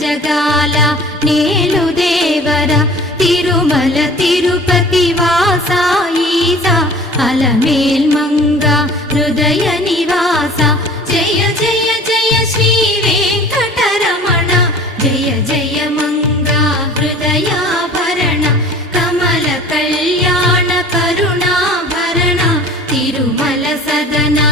జగాల నేలు దేవర తిరుమల తిరుపతి వాసా ఈసా అలమేల్ మంగ హృదయ నివాస జయ జయ జయ శ్రీ వెంకటరమణ జయ జయ మంగ హృదయాభరణ కమల కళ్యాణ కరుణాభరణ తిరుమల సదనా